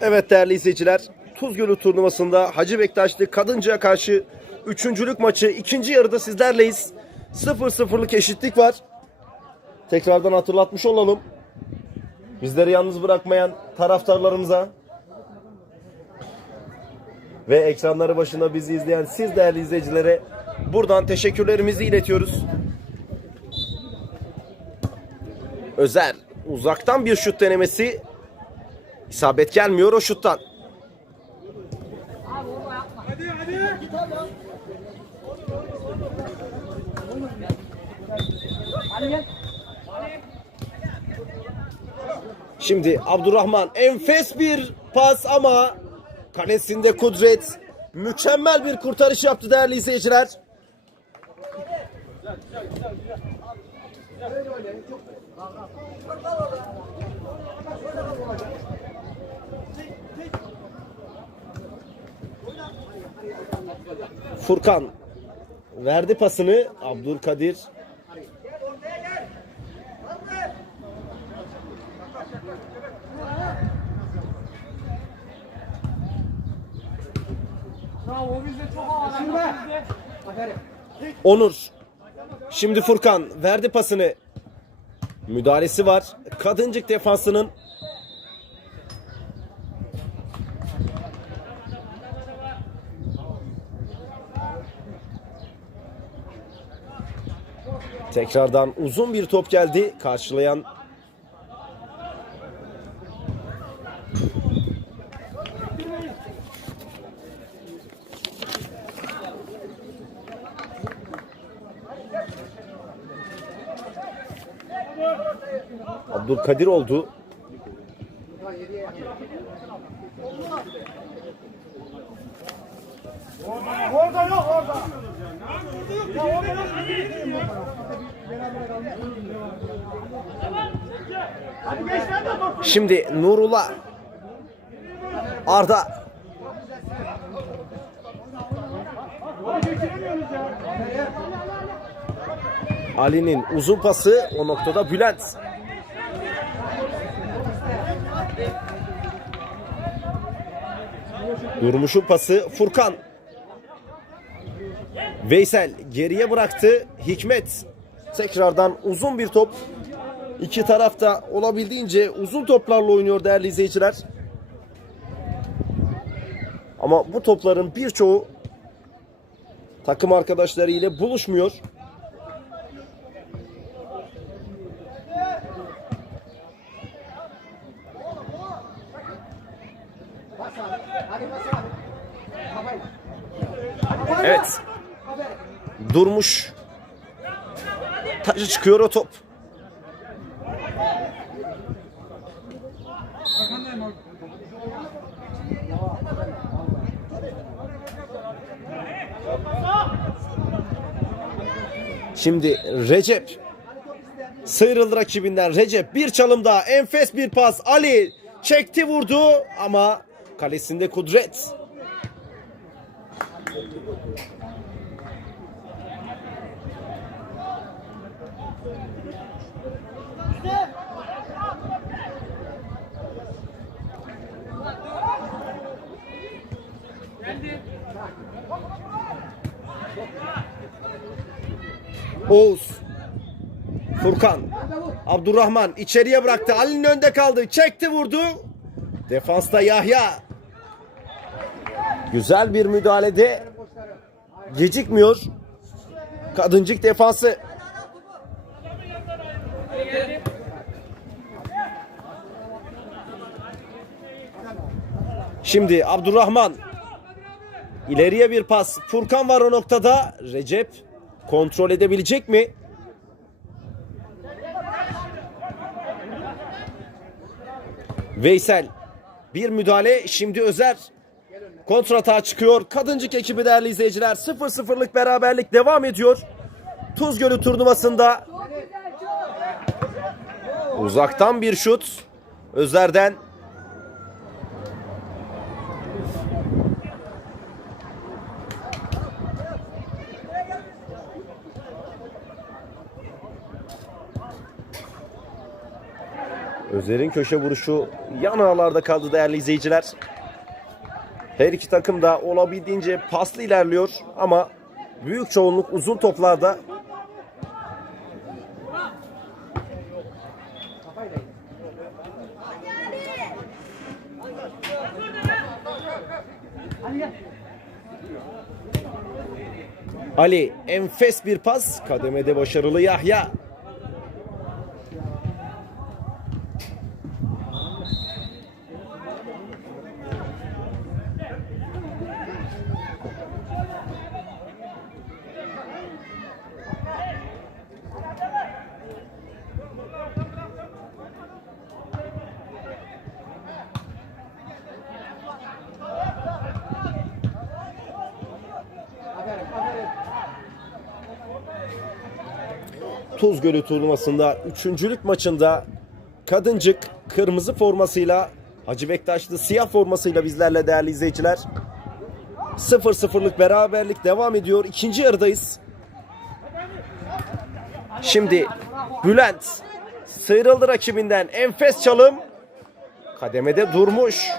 Evet değerli izleyiciler. Tuzgölü turnuvasında Hacı Bektaşlı Kadıncı'ya karşı üçüncülük maçı ikinci yarıda sizlerleyiz. 0-0'lık eşitlik var. Tekrardan hatırlatmış olalım. Bizleri yalnız bırakmayan taraftarlarımıza ve ekranları başında bizi izleyen siz değerli izleyicilere buradan teşekkürlerimizi iletiyoruz. Özer uzaktan bir şut denemesi isabet gelmiyor o şuttan. Şimdi Abdurrahman enfes bir pas ama kalesinde Kudret mükemmel bir kurtarış yaptı değerli izleyiciler. Furkan verdi pasını Abdülkadir. Onur. Şimdi Furkan verdi pasını. Müdahalesi var. Kadıncık defansının Tekrardan uzun bir top geldi. Karşılayan Abdülkadir oldu. Orada yok orada. Şimdi Nurullah. Arda. Ali'nin uzun pası o noktada Bülent. Durmuş'un pası Furkan. Veysel geriye bıraktı. Hikmet tekrardan uzun bir top. İki tarafta olabildiğince uzun toplarla oynuyor değerli izleyiciler. Ama bu topların birçoğu takım arkadaşları ile buluşmuyor. Evet. Durmuş. Taşı çıkıyor o top. Şimdi Recep sıyrıldı rakibinden. Recep bir çalım daha enfes bir pas. Ali çekti vurdu ama kalesinde Kudret. Oğuz. Furkan. Abdurrahman içeriye bıraktı. Ali'nin önde kaldı. Çekti vurdu. Defansta Yahya. Güzel bir müdahalede. Gecikmiyor. Kadıncık defansı. Şimdi Abdurrahman. İleriye bir pas. Furkan var o noktada. Recep kontrol edebilecek mi? Veysel. Bir müdahale. Şimdi Özer. Kontratağa çıkıyor. Kadıncık ekibi değerli izleyiciler. 0-0'lık beraberlik devam ediyor. Tuzgölü turnuvasında. Uzaktan bir şut. Özer'den Özer'in köşe vuruşu yan ağlarda kaldı değerli izleyiciler. Her iki takım da olabildiğince paslı ilerliyor ama büyük çoğunluk uzun toplarda. Ali enfes bir pas. Kademede başarılı Yahya Tuz Gölü turnuvasında üçüncülük maçında Kadıncık kırmızı formasıyla Hacı Bektaşlı siyah formasıyla bizlerle değerli izleyiciler. 0-0'lık beraberlik devam ediyor. İkinci yarıdayız. Şimdi Bülent sıyrıldı rakibinden. Enfes çalım. Kademede durmuş.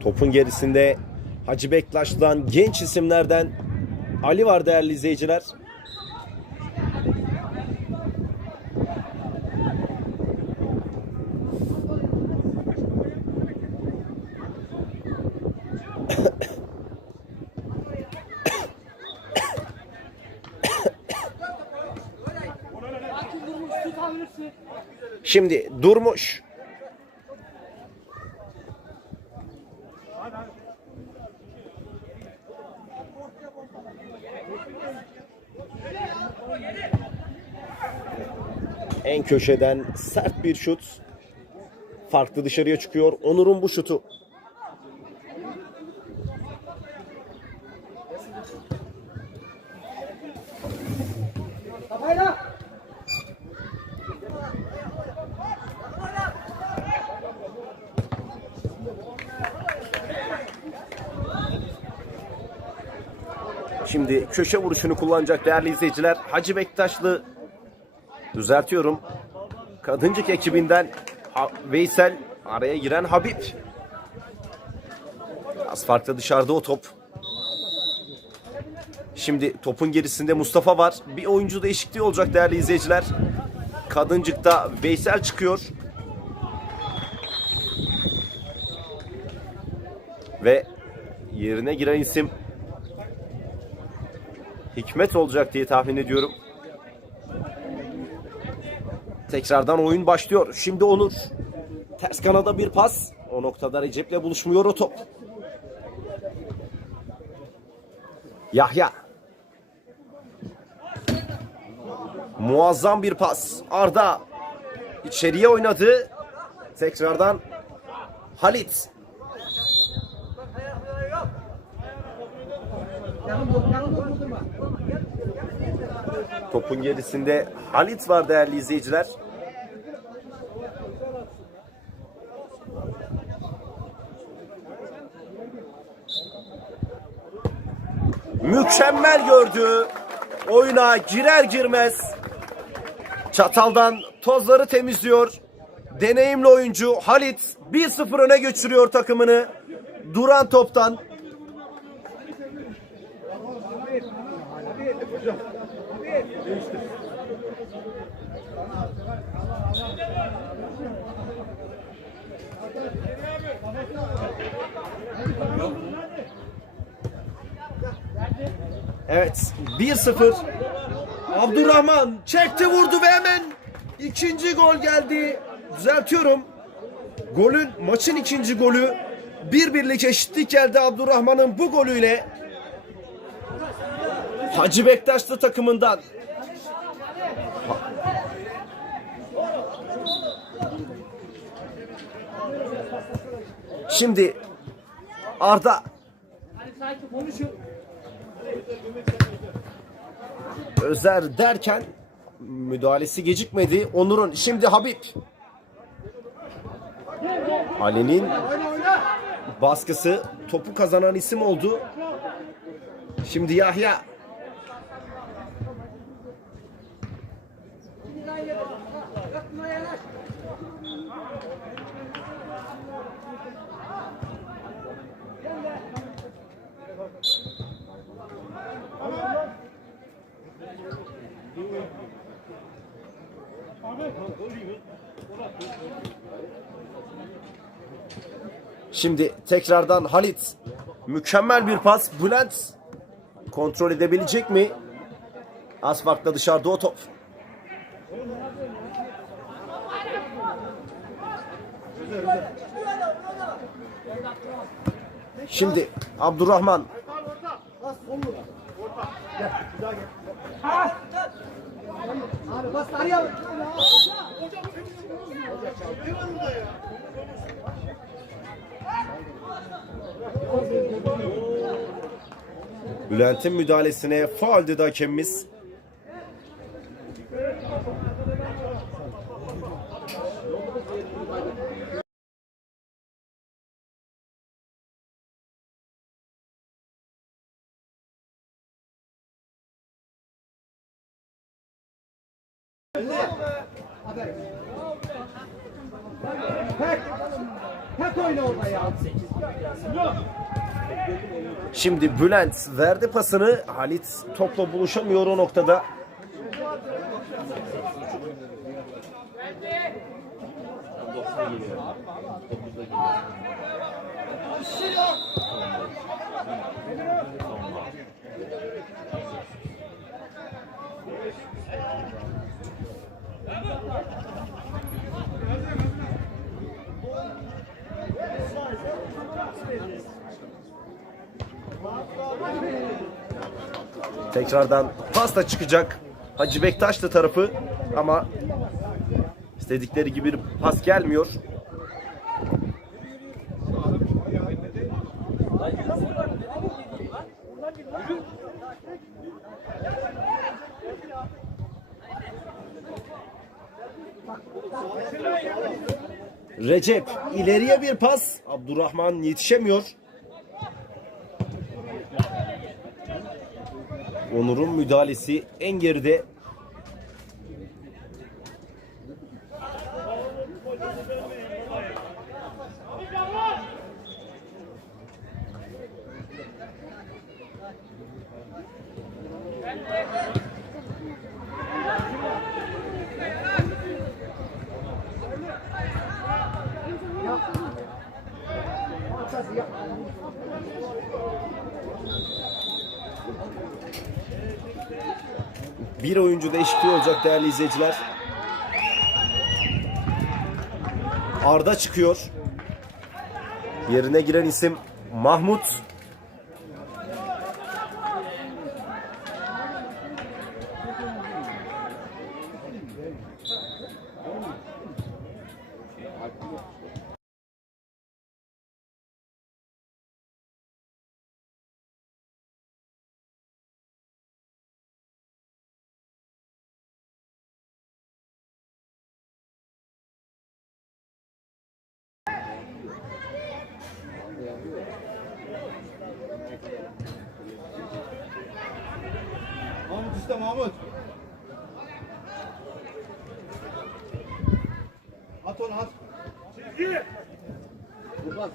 Topun gerisinde Hacı Bektaş'tan genç isimlerden Ali var değerli izleyiciler. Şimdi durmuş. Köşeden sert bir şut. Farklı dışarıya çıkıyor. Onur'un bu şutu. Şimdi köşe vuruşunu kullanacak değerli izleyiciler. Hacı Bektaşlı düzeltiyorum. Kadıncık ekibinden Ha- Veysel araya giren Habib. Az farklı dışarıda o top. Şimdi topun gerisinde Mustafa var. Bir oyuncu değişikliği olacak değerli izleyiciler. Kadıncık'ta Veysel çıkıyor. Ve yerine giren isim Hikmet olacak diye tahmin ediyorum. Tekrardan oyun başlıyor. Şimdi Onur. Ters kanada bir pas. O noktada Recep'le buluşmuyor o top. Yahya. Muazzam bir pas. Arda içeriye oynadı. Tekrardan Halit. Topun gerisinde Halit var değerli izleyiciler. Mükemmel gördü. Oyuna girer girmez çataldan tozları temizliyor. Deneyimli oyuncu Halit 1-0 öne geçiriyor takımını. Duran toptan Evet 1-0 Abdurrahman çekti vurdu ve hemen ikinci gol geldi. Düzeltiyorum. Golün maçın ikinci golü bir birlik eşitlik geldi Abdurrahman'ın bu golüyle. Hacı Bektaşlı takımından Şimdi Arda Özer derken müdahalesi gecikmedi. Onur'un şimdi Habib. Ali'nin baskısı topu kazanan isim oldu. Şimdi Yahya. Şimdi tekrardan Halit. Mükemmel bir pas. Bülent kontrol edebilecek mi? Az farkla dışarıda o top. Şimdi Abdurrahman Bülent'in müdahalesine faul dedi hakemimiz. Şimdi Bülent verdi pasını. Halit topla buluşamıyor o noktada. Tekrardan pasta çıkacak. Hacı Bektaşlı tarafı ama istedikleri gibi bir pas gelmiyor. Recep ileriye bir pas. Abdurrahman yetişemiyor. Onur'un müdahalesi en geride. Bir oyuncu değişikliği olacak değerli izleyiciler. Arda çıkıyor. Yerine giren isim Mahmut.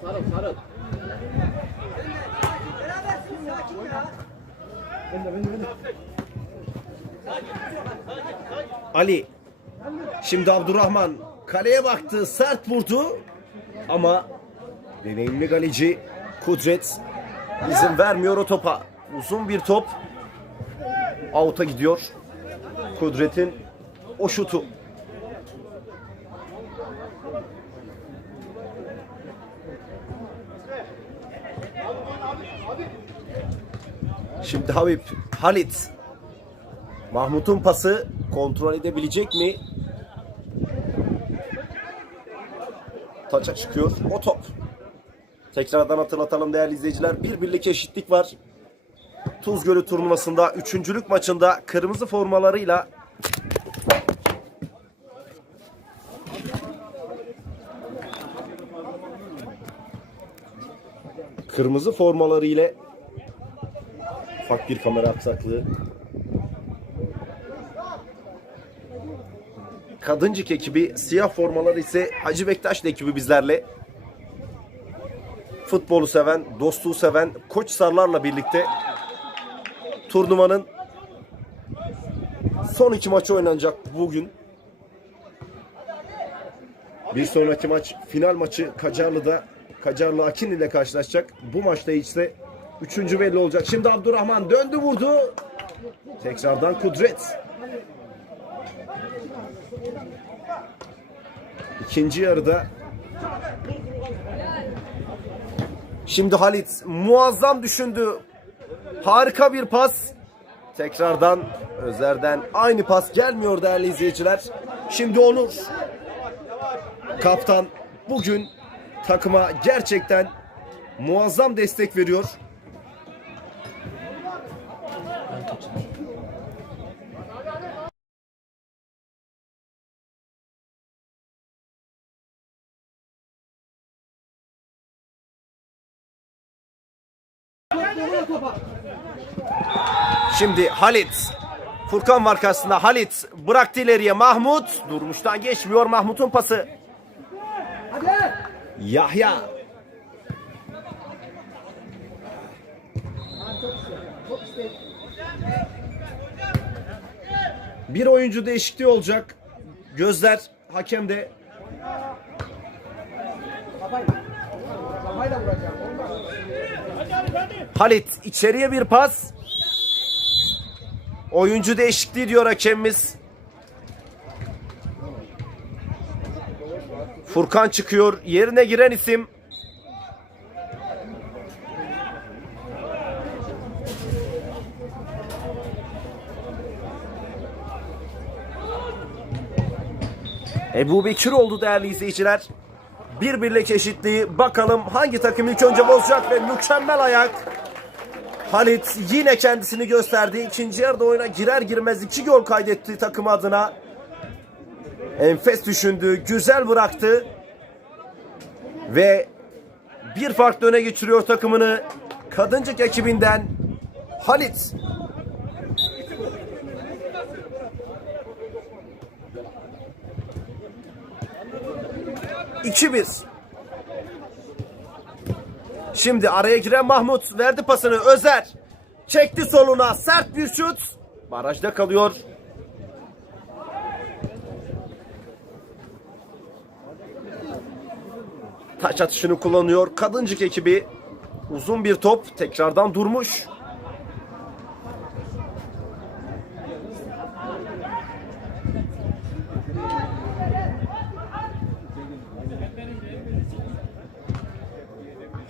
Sarıl sarıl. Ali. Şimdi Abdurrahman kaleye baktı, sert vurdu. Ama deneyimli kaleci Kudret izin vermiyor o topa. Uzun bir top. Out'a gidiyor. Kudret'in o şutu. Şimdi Habib, Halit. Mahmut'un pası kontrol edebilecek mi? Taça çıkıyor. O top. Tekrardan hatırlatalım değerli izleyiciler. Bir birlik eşitlik var. Tuz Gölü turnuvasında üçüncülük maçında kırmızı formalarıyla kırmızı formaları ile ufak bir kamera aksaklığı Kadıncık ekibi siyah formaları ise Hacı Bektaş ekibi bizlerle futbolu seven, dostluğu seven Koç Sarlar'la birlikte turnuvanın son iki maçı oynanacak bugün. Bir sonraki maç final maçı Kacarlı'da Kacarlı Akin ile karşılaşacak. Bu maçta ise üçüncü belli olacak. Şimdi Abdurrahman döndü vurdu. Tekrardan Kudret. İkinci yarıda Şimdi Halit muazzam düşündü. Harika bir pas. Tekrardan Özer'den aynı pas gelmiyor değerli izleyiciler. Şimdi Onur. Kaptan bugün takıma gerçekten muazzam destek veriyor. Şimdi Halit. Furkan var karşısında. Halit bıraktı ileriye. Mahmut. Durmuştan geçmiyor Mahmut'un pası. Yahya. Bir oyuncu değişikliği olacak. Gözler hakemde. Halit içeriye bir pas. Oyuncu değişikliği diyor hakemimiz. Furkan çıkıyor. Yerine giren isim Ebu Bekir oldu değerli izleyiciler. Bir birlik eşitliği. Bakalım hangi takım ilk önce bozacak ve mükemmel ayak. Halit yine kendisini gösterdi. İkinci yarıda oyuna girer girmez iki gol kaydetti takım adına. Enfes düşündü, güzel bıraktı. Ve bir farklı öne geçiriyor takımını. Kadıncık ekibinden Halit. İki bir. Şimdi araya giren Mahmut verdi pasını Özer. Çekti soluna sert bir şut. Barajda kalıyor. Taç atışını kullanıyor. Kadıncık ekibi uzun bir top tekrardan durmuş.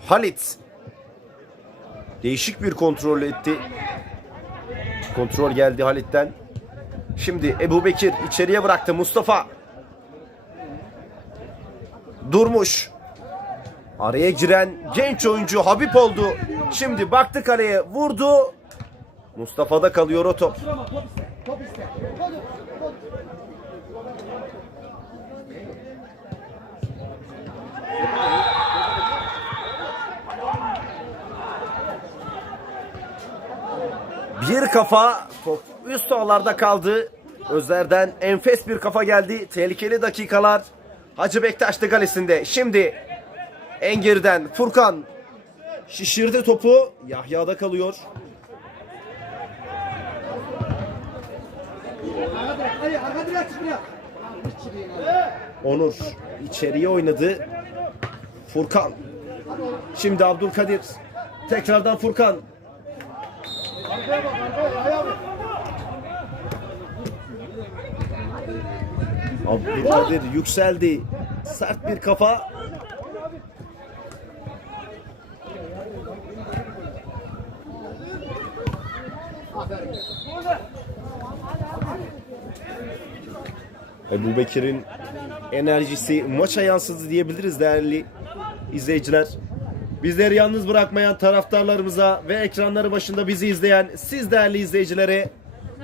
Halit değişik bir kontrol etti. Kontrol geldi Halit'ten. Şimdi Ebu Bekir içeriye bıraktı Mustafa. Durmuş. Araya giren genç oyuncu Habib oldu. Şimdi baktı kaleye vurdu. Mustafa'da kalıyor o top. Bir kafa üst ağlarda kaldı. Özler'den enfes bir kafa geldi. Tehlikeli dakikalar. Hacı Bektaş'tı galesinde. Şimdi en geriden Furkan şişirdi topu. Yahya'da kalıyor. Onur içeriye oynadı. Furkan. Şimdi Abdülkadir. Tekrardan Furkan. Arkaya yükseldi. Sert bir kafa. Ebu Bekir'in enerjisi maça yansıdı diyebiliriz değerli izleyiciler. Bizleri yalnız bırakmayan taraftarlarımıza ve ekranları başında bizi izleyen siz değerli izleyicilere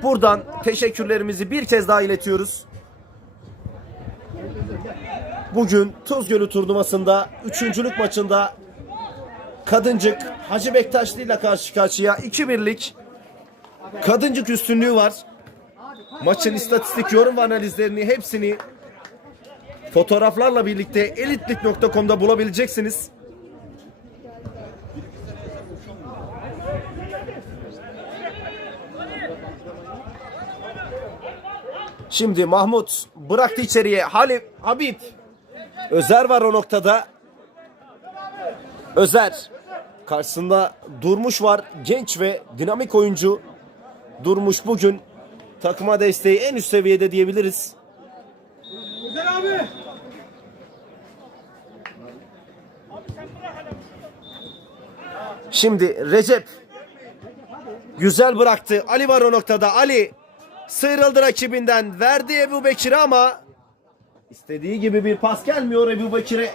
buradan teşekkürlerimizi bir kez daha iletiyoruz. Bugün Tuz Gölü turnuvasında üçüncülük maçında Kadıncık Hacı Bektaşlı ile karşı karşıya 2-1'lik Kadıncık üstünlüğü var. Maçın istatistik yorum ve analizlerini hepsini fotoğraflarla birlikte elitlik.com'da bulabileceksiniz. Şimdi Mahmut bıraktı içeriye. Halip, Habib. Özer var o noktada. Özer. Karşısında Durmuş var. Genç ve dinamik oyuncu. Durmuş bugün takıma desteği en üst seviyede diyebiliriz. Güzel abi. Şimdi Recep güzel bıraktı. Ali var o noktada. Ali sıyrıldı rakibinden. Verdi Ebu Bekir'e ama istediği gibi bir pas gelmiyor Ebu Bekir'e.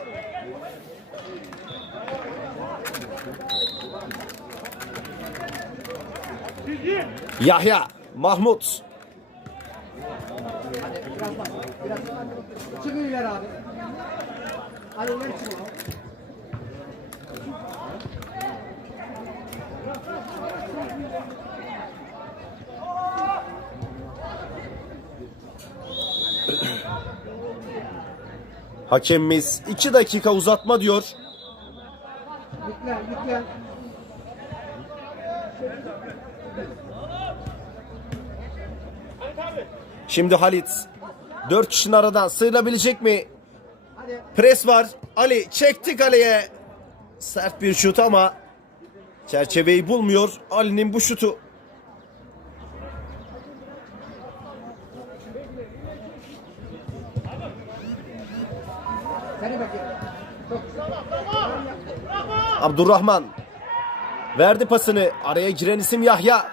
Yahya, Mahmut. Çıkın abi. Hadi Hakemimiz 2 dakika uzatma diyor. Şimdi Halit. 4 kişinin aradan sıyrılabilecek mi? Hadi. Pres var. Ali çekti kaleye. Sert bir şut ama çerçeveyi bulmuyor. Ali'nin bu şutu. Abdurrahman verdi pasını. Araya giren isim Yahya.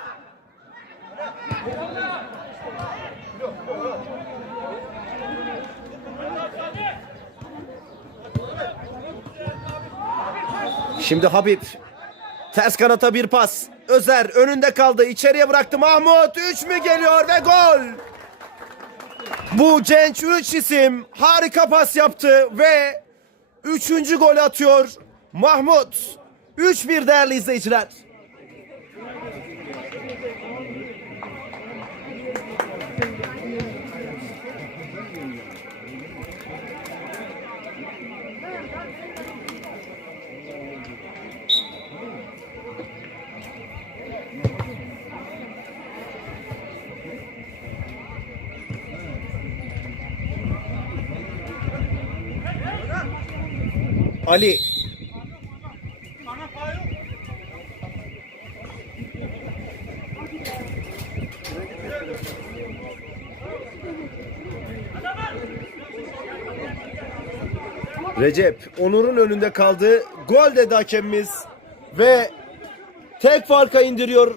Şimdi Habib. Ters kanata bir pas. Özer önünde kaldı. İçeriye bıraktı Mahmut. 3 mü geliyor ve gol. Bu genç 3 isim harika pas yaptı ve 3. gol atıyor Mahmut. 3-1 değerli izleyiciler. Ali Recep Onur'un önünde kaldı. Gol dedi hakemimiz. Ve tek farka indiriyor.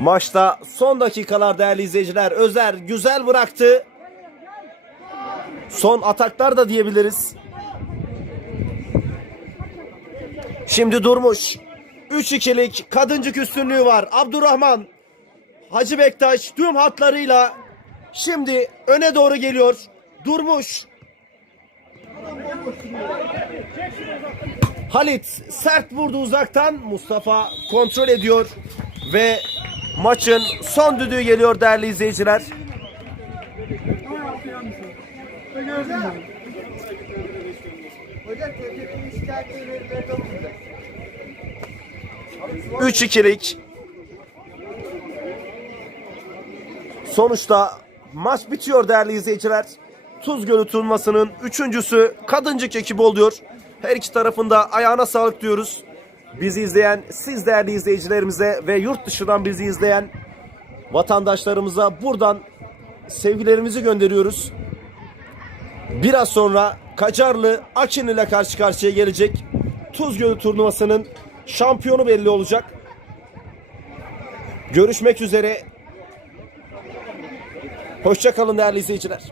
Maçta son dakikalar değerli izleyiciler. Özer güzel bıraktı. Son ataklar da diyebiliriz. Şimdi durmuş. 3-2'lik kadıncık üstünlüğü var. Abdurrahman Hacı Bektaş tüm hatlarıyla şimdi öne doğru geliyor. Durmuş. Halit sert vurdu uzaktan. Mustafa kontrol ediyor ve maçın son düdüğü geliyor değerli izleyiciler. Ben gördüm ya. Hocam tepkili şikayetleri verilerde okunacak. 3-2'lik. Sonuçta maç bitiyor değerli izleyiciler. Tuz Gölü turnuvasının üçüncüsü kadıncık ekibi oluyor. Her iki tarafında ayağına sağlık diyoruz. Bizi izleyen siz değerli izleyicilerimize ve yurt dışından bizi izleyen vatandaşlarımıza buradan sevgilerimizi gönderiyoruz. Biraz sonra Kacarlı Akin ile karşı karşıya gelecek. Tuz Gölü turnuvasının şampiyonu belli olacak. Görüşmek üzere. Hoşça kalın değerli izleyiciler.